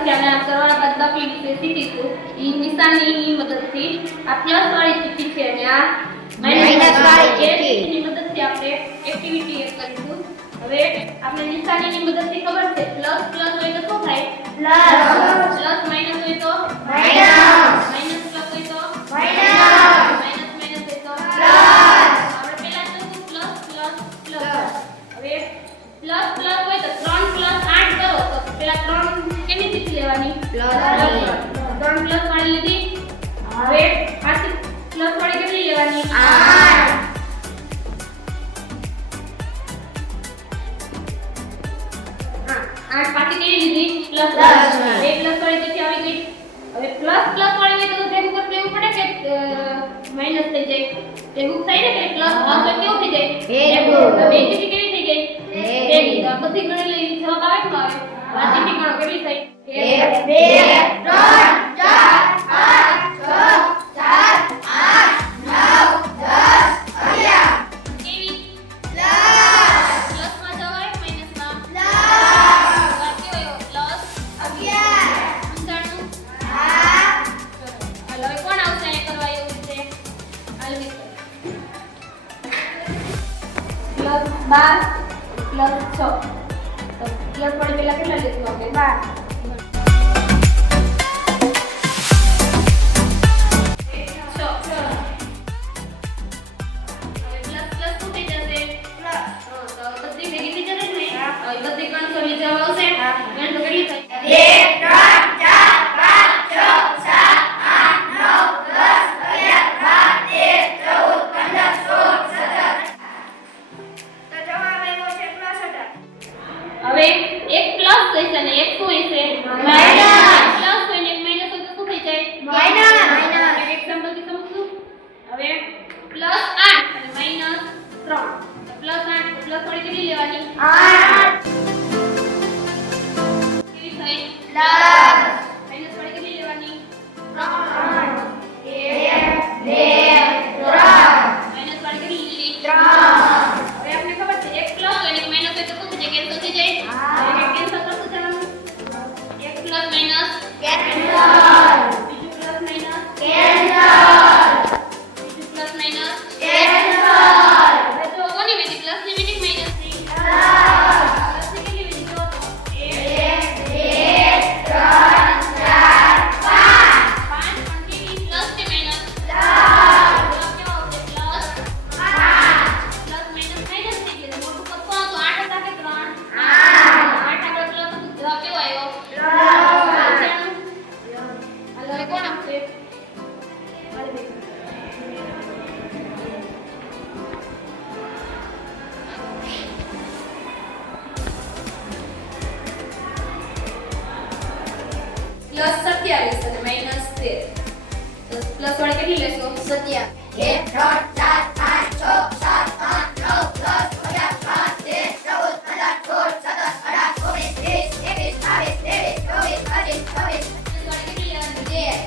આ સરવાળા બાદબાકી વિશે શીખીશું ઈ નિશાનીની મદદથી આ પ્લસ વાળી ચિઠ્ઠી છે અને આ Minus વાળી ચિઠ્ઠીની મદદથી આપણે એક્ટિવિટી એક કરીશું. હવે આપણે નિશાનીની મદદથી ખબર છે. પ્લસ પ્લસ હોય તો શું થાય? પ્લસ માઇનસ હોય તો? માઇનસ પ્લસ હોય તો? માઇનસ માઇનસ હોય તો? આપણે પહેલા જોશું. પ્લસ પ્લસ પ્લસ હવે પ્લસ પ્લસ હોય તો? 3 પ્લસ 8 કરો તો પેલા ત્રણ કેની ચીઠી લેવાની? ત્રણ પ્લસ વાળી લીધી. હવે આ પ્લસ વાળી કેટલી લેવાની? આઠ. આઠ પાછી કેવી લીધી? પ્લસ પ્લસ વાળી. ચીઠી આવી ગઈ. હવે પ્લસ પ્લસ વાળી હોય તો ભેગું કરતું એવું પડે કે માઇનસ થઈ જાય? ભેગું થાય ને કે પ્લસ પ્લસ કેવું થઈ જાય? ભેગું. બે કેવી થઈ ગઈ? ભેગી. ભેગી. તો બધી ગણી los más, los 8. પ્લસ પણ પેલા કેટલા લેતો આપણે 12 પ્લસ વડે કેટલી લેશો સત્યાવીસ. એક, ત્રણ, ચાર, પાંચ, છ, સાત, આઠ, નવ, દસ, અગિયાર, બાર, તેર, ચૌદ, પંદર, સોળ, સત્તર, અઢાર, ઓગણીસ, વીસ, એકવીસ, બાવીસ, ત્રેવીસ, ચોવીસ, પચીસ, છવ્વીસ, પ્લસ વડે કેટલી લેવાની તેર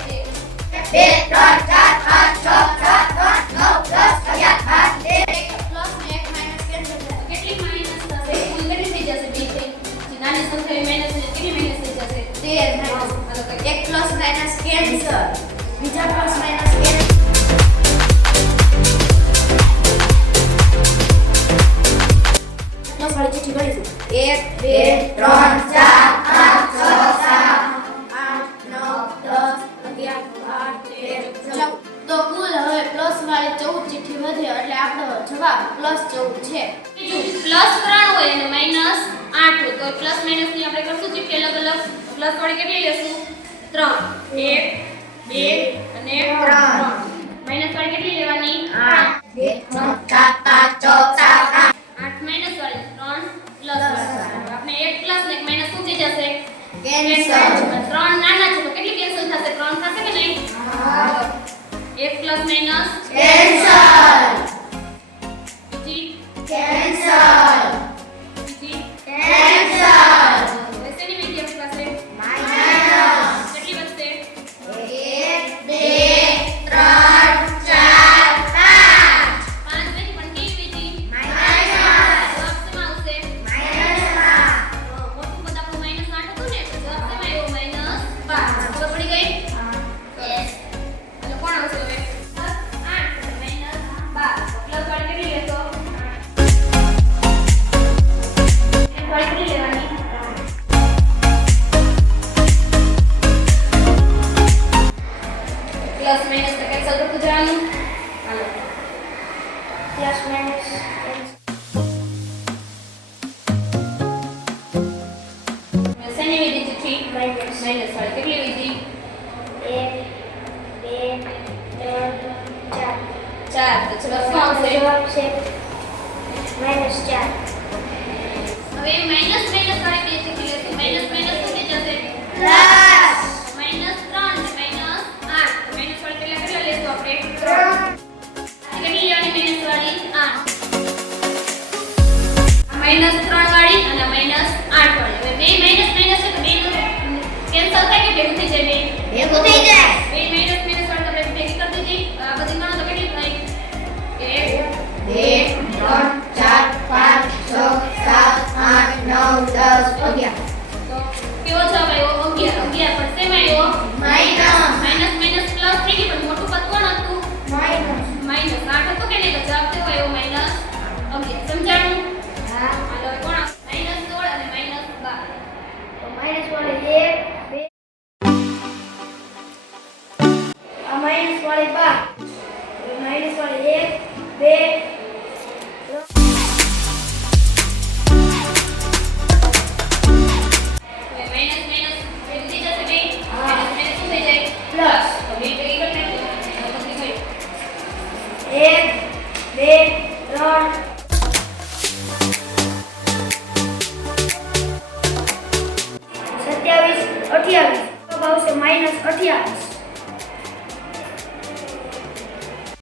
બે, ત્રણ, ચાર, પાંચ, છ, સાત, આઠ, નવ, દસ, અગિયાર, બાર, તેર. પ્લસ ને એક માઇનસ કેન્સલ થશે કેટલી માઇનસ થશે કુલ કેટલી થઈ જશે બે થઈ જે નાની સંખ્યા માઇનસ ને કેટલી માઇનસ થઈ જશે તેર હાલો કઈ એક પ્લસ માઇનસ કેન્સલ એક બે ચાર આઠ નવ દસ તો કુલ હવે પ્લસ વાળી ચૌદ ચિઠ્ઠી વધે એટલે આપણો જવાબ પ્લસ ચૌદ છે બીજું પ્લસ ત્રણ હોય અને માઇનસ આઠ હોય તો પ્લસ માઇનસની આપણે કરશું ચિઠ્ઠી અલગ અલગ. પ્લસ વડે કેટલી લેશું? ત્રણ. એક. બે અને ત્રણ. માઇનસ વાળી કેટલી લેવાની? આઠ. બે ત્રણ ચાર પાંચ છ સાત આઠ. માઇનસ વાળી ત્રણ પ્લસ આપણે એક પ્લસ ને એક માઇનસ શું થઈ જશે? કેન્સલ ત્રણ નાના છે તો કેટલી કેન્સલ થશે? ત્રણ થશે કે નહીં? એક પ્લસ માઇનસ કેન્સલ કરતું જવાનું હાલો. યસ મેમ શેની વીધી છે થ્રી માઇનસ માઇનસ વાળી. કેટલી વીધી એક બે ત્રણ ચાર. ચાર. તો છેલ્લો શું આવશે. જવાબ છે માઇનસ ચાર. હવે માઇનસ અગિયાર. કેવો જવાબ આવ્યો સત્યાવીસ અઠ્યાવીસ. ભાવ છે માઇનસ અઠ્યાવીસ.